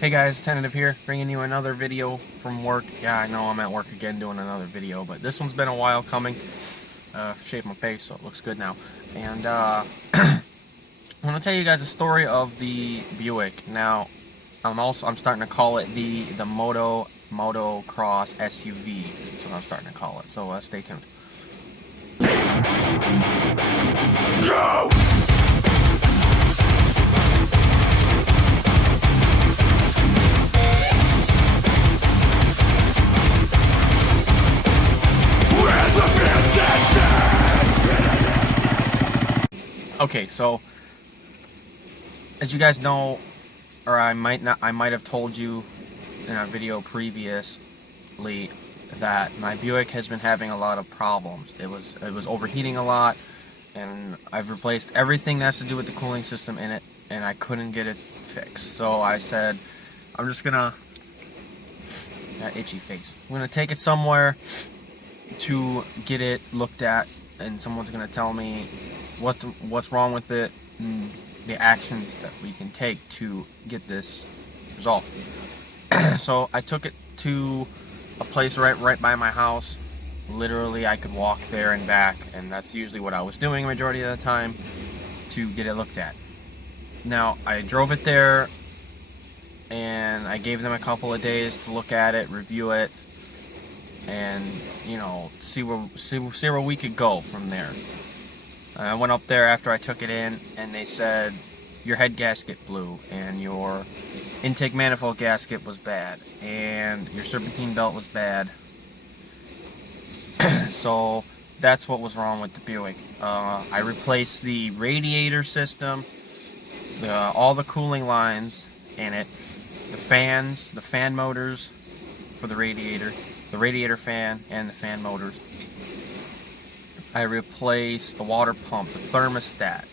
Hey guys, Tentative here, bringing you another video from work. Yeah, I know I'm at work again doing another video, but this one's been a while coming. Shaved my face, so it looks good now. And I want to tell you guys a story of the Buick. Now, I'm starting to call it the Motocross SUV. That's what I'm starting to call it. So stay tuned. Go! Okay, so as you guys know, or I might have told you in a video previously that my Buick has been having a lot of problems. It was overheating a lot, and I've replaced everything that has to do with the cooling system in it, and I couldn't get it fixed. So I said, I'm just gonna itchy face. I'm gonna take it somewhere to get it looked at, and someone's gonna tell me what's wrong with it and the actions that we can take to get this resolved. So I took it to a place right by my house. Literally, I could walk there and back, and that's usually what I was doing the majority of the time to get it looked at. Now, I drove it there, and I gave them a couple of days to look at it, review it, and see where we could go from there. I went up there after I took it in, and they said your head gasket blew, and your intake manifold gasket was bad, and your serpentine belt was bad. So that's what was wrong with the Buick. I replaced the radiator system, all the cooling lines in it, the fans, the fan motors for the radiator fan, and the fan motors. I replaced the water pump, the thermostat,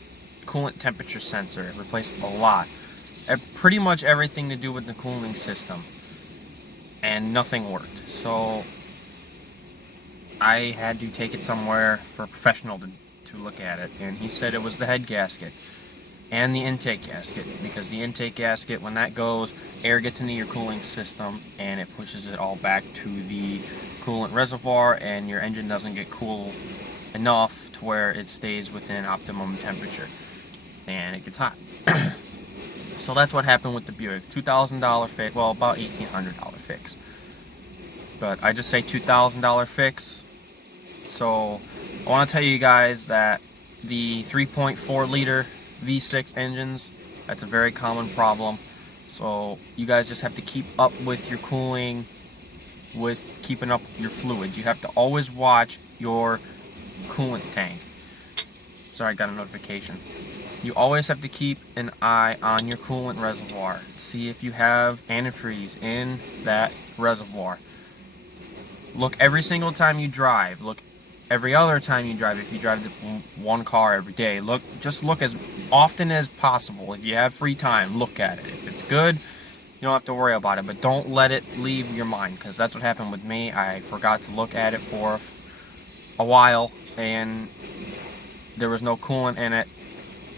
coolant temperature sensor. I replaced a lot. Pretty much everything to do with the cooling system. And nothing worked. So I had to take it somewhere for a professional to look at it. And he said it was the head gasket and the intake gasket. Because the intake gasket, when that goes, air gets into your cooling system and it pushes it all back to the coolant reservoir, and your engine doesn't get cool enough to where it stays within optimum temperature and it gets hot. So that's what happened with the Buick. $2,000 fix, well, about $1,800 fix, but I just say $2,000 fix. So I want to tell you guys that the 3.4 liter V6 engines, that's a very common problem. So you guys just have to keep up with your cooling, with keeping up your fluids. You have to always watch your coolant tank. Sorry, I got a notification. You always have to keep an eye on your coolant reservoir. See if you have antifreeze in that reservoir. Look every single time you drive. Look every other time you drive. If you drive one car every day, just look as often as possible. If you have free time, look at it. If it's good, you don't have to worry about it, but don't let it leave your mind, because that's what happened with me. I forgot to look at it for a while, and there was no coolant in it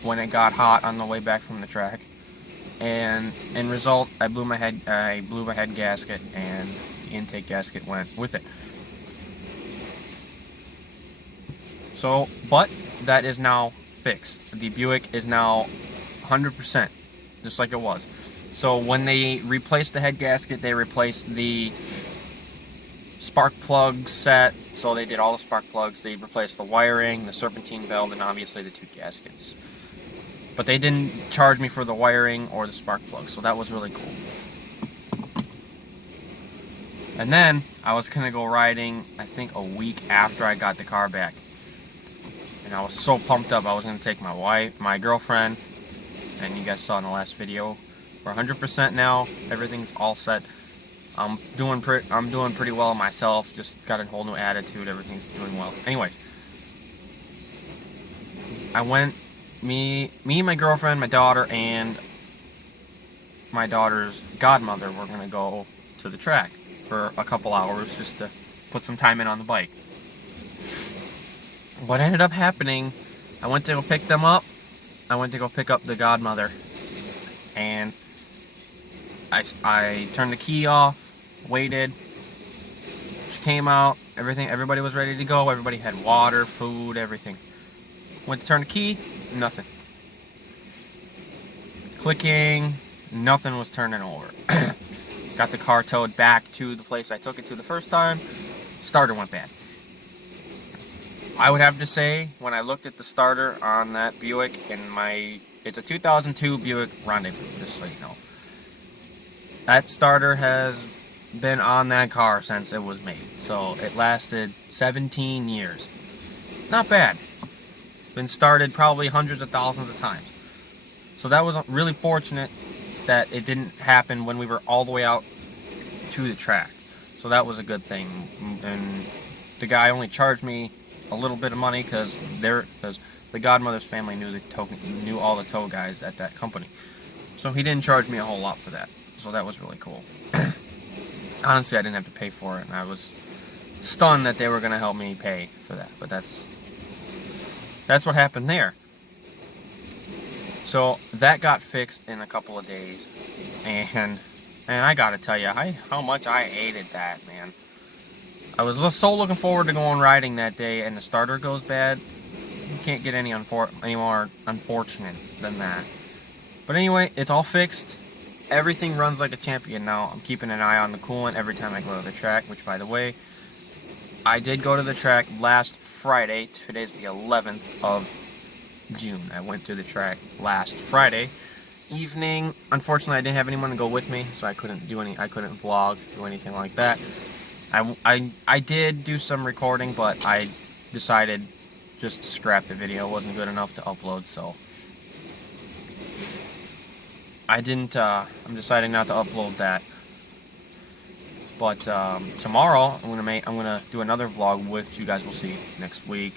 when it got hot on the way back from the track, and in result, I blew my head gasket, and the intake gasket went with it. So, but that is now fixed. The Buick is now 100%, just like it was. So when they replaced the head gasket, they replaced the spark plug set. So they did all the spark plugs. They replaced the wiring, the serpentine belt, and obviously the two gaskets. But they didn't charge me for the wiring or the spark plug, so that was really cool. And then I was gonna go riding, I think a week after I got the car back, and I was so pumped up. I was gonna take my girlfriend, and you guys saw in the last video, we're 100% now. Everything's all set. I'm doing pretty well myself. Just got a whole new attitude. Everything's doing well. Anyways, I went. Me, my girlfriend, my daughter, and my daughter's godmother were gonna go to the track for a couple hours just to put some time in on the bike. What ended up happening, I went to go pick them up. I went to go pick up the godmother, and I turned the key off, waited. She came out, everybody was ready to go. Everybody had water, food, everything. Went to turn the key, nothing. Clicking, nothing was turning over. Got the car towed back to the place I took it to the first time. Starter went bad. I would have to say, when I looked at the starter on that Buick, it's a 2002 Buick Rendezvous, just so you know. That starter has been on that car since it was made. So it lasted 17 years. Not bad. Been started probably hundreds of thousands of times. So that was really fortunate that it didn't happen when we were all the way out to the track. So that was a good thing. And the guy only charged me a little bit of money because the Godmother's family knew all the tow guys at that company. So he didn't charge me a whole lot for that. So that was really cool. Honestly, I didn't have to pay for it, and I was stunned that they were going to help me pay for that. But that's what happened there. So that got fixed in a couple of days, and I gotta tell you, how much I hated that, man. I was so looking forward to going riding that day, and the starter goes bad. You can't get any more unfortunate than that. But anyway, it's all fixed. Everything runs like a champion now. I'm keeping an eye on the coolant every time I go to the track, which, by the way, I did go to the track last Friday. Today's the 11th of June. I went to the track last Friday evening. Unfortunately, I didn't have anyone to go with me, so I couldn't vlog, do anything like that. I did do some recording, but I decided just to scrap the video. It wasn't good enough to upload, so I didn't. I'm deciding not to upload that. But tomorrow I'm gonna do another vlog, which you guys will see next week.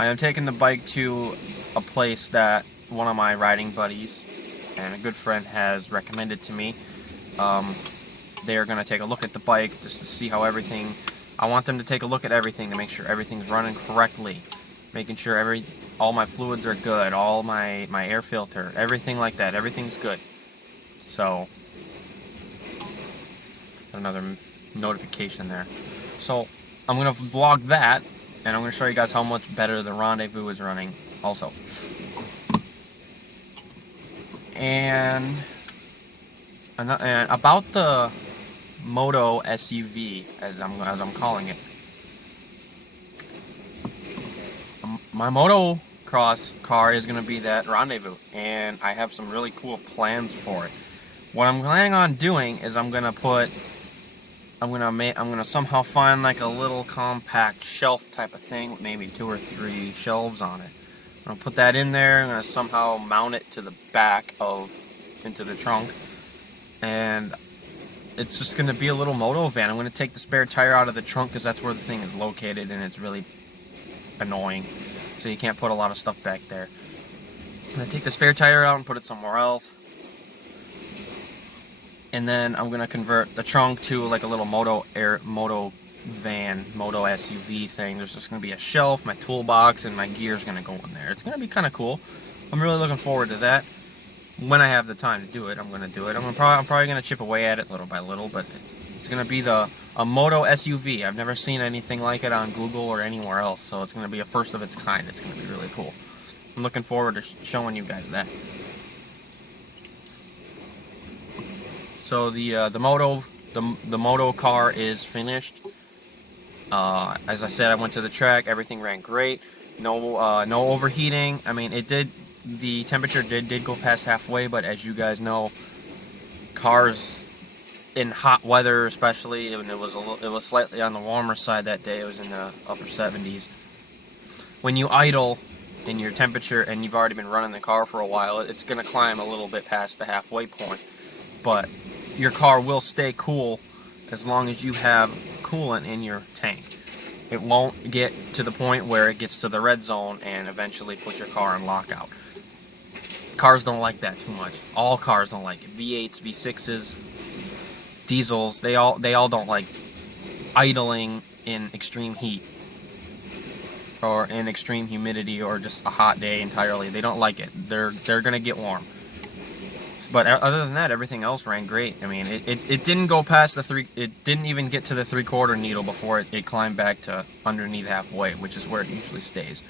I am taking the bike to a place that one of my riding buddies and a good friend has recommended to me. They are going to take a look at the bike just to see how everything... I want them to take a look at everything to make sure everything's running correctly. Making sure all my fluids are good, all my air filter, everything like that. Everything's good. So, another notification there. So, I'm going to vlog that. And I'm going to show you guys how much better the Rendezvous is running also. And about the Moto SUV, as I'm calling it. My Motocross car is going to be that Rendezvous. And I have some really cool plans for it. What I'm planning on doing is I'm gonna somehow find like a little compact shelf type of thing with maybe 2 or 3 shelves on it. I'm gonna put that in there. I'm gonna somehow mount it to the back into the trunk, and it's just gonna be a little moto van. I'm gonna take the spare tire out of the trunk because that's where the thing is located, and it's really annoying. So you can't put a lot of stuff back there. I'm gonna take the spare tire out and put it somewhere else. And then I'm gonna convert the trunk to like a little moto van, moto SUV thing. There's just gonna be a shelf, my toolbox, and my gear's gonna go in there. It's gonna be kind of cool. I'm really looking forward to that. When I have the time to do it, I'm gonna do it. I'm probably gonna chip away at it little by little, but it's gonna be a moto SUV. I've never seen anything like it on Google or anywhere else, so it's gonna be a first of its kind. It's gonna be really cool. I'm looking forward to showing you guys that. So the moto car is finished. As I said, I went to the track. Everything ran great. No overheating. I mean, the temperature did go past halfway, but as you guys know, cars in hot weather, especially, and it was slightly on the warmer side that day. It was in the upper 70s. When you idle in your temperature and you've already been running the car for a while, it's going to climb a little bit past the halfway point. But your car will stay cool as long as you have coolant in your tank. It won't get to the point where it gets to the red zone and eventually put your car in lockout. Cars don't like that too much. All cars don't like it. V8s, V6s, diesels, they all don't like idling in extreme heat or in extreme humidity or just a hot day entirely. They don't like it. They're gonna get warm. But other than that, everything else ran great. I mean, it didn't go past the it didn't even get to the 3/4 needle before it climbed back to underneath halfway, which is where it usually stays.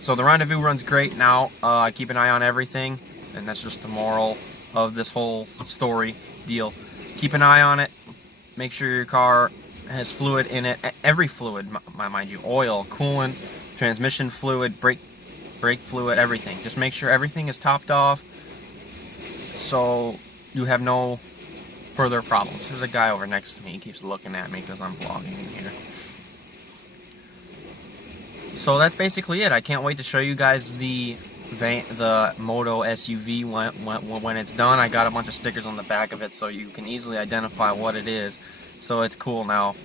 So the Rendezvous runs great now. I keep an eye on everything, and that's just the moral of this whole story deal. Keep an eye on it. Make sure your car has fluid in it. Every fluid, mind you, oil, coolant, transmission fluid, brake fluid, everything. Just make sure everything is topped off, so you have no further problems. There's a guy over next to me. He keeps looking at me because I'm vlogging in here. So that's basically it. I can't wait to show you guys the Moto SUV when it's done. I got a bunch of stickers on the back of it so you can easily identify what it is. So it's cool now.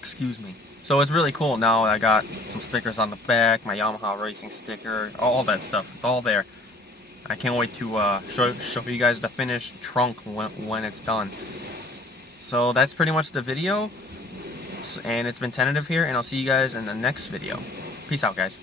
Excuse me. So it's really cool now. I got some stickers on the back, my Yamaha racing sticker, all that stuff. It's all there. I can't wait to show you guys the finished trunk when it's done. So that's pretty much the video, and it's been tentative here, and I'll see you guys in the next video. Peace out, guys.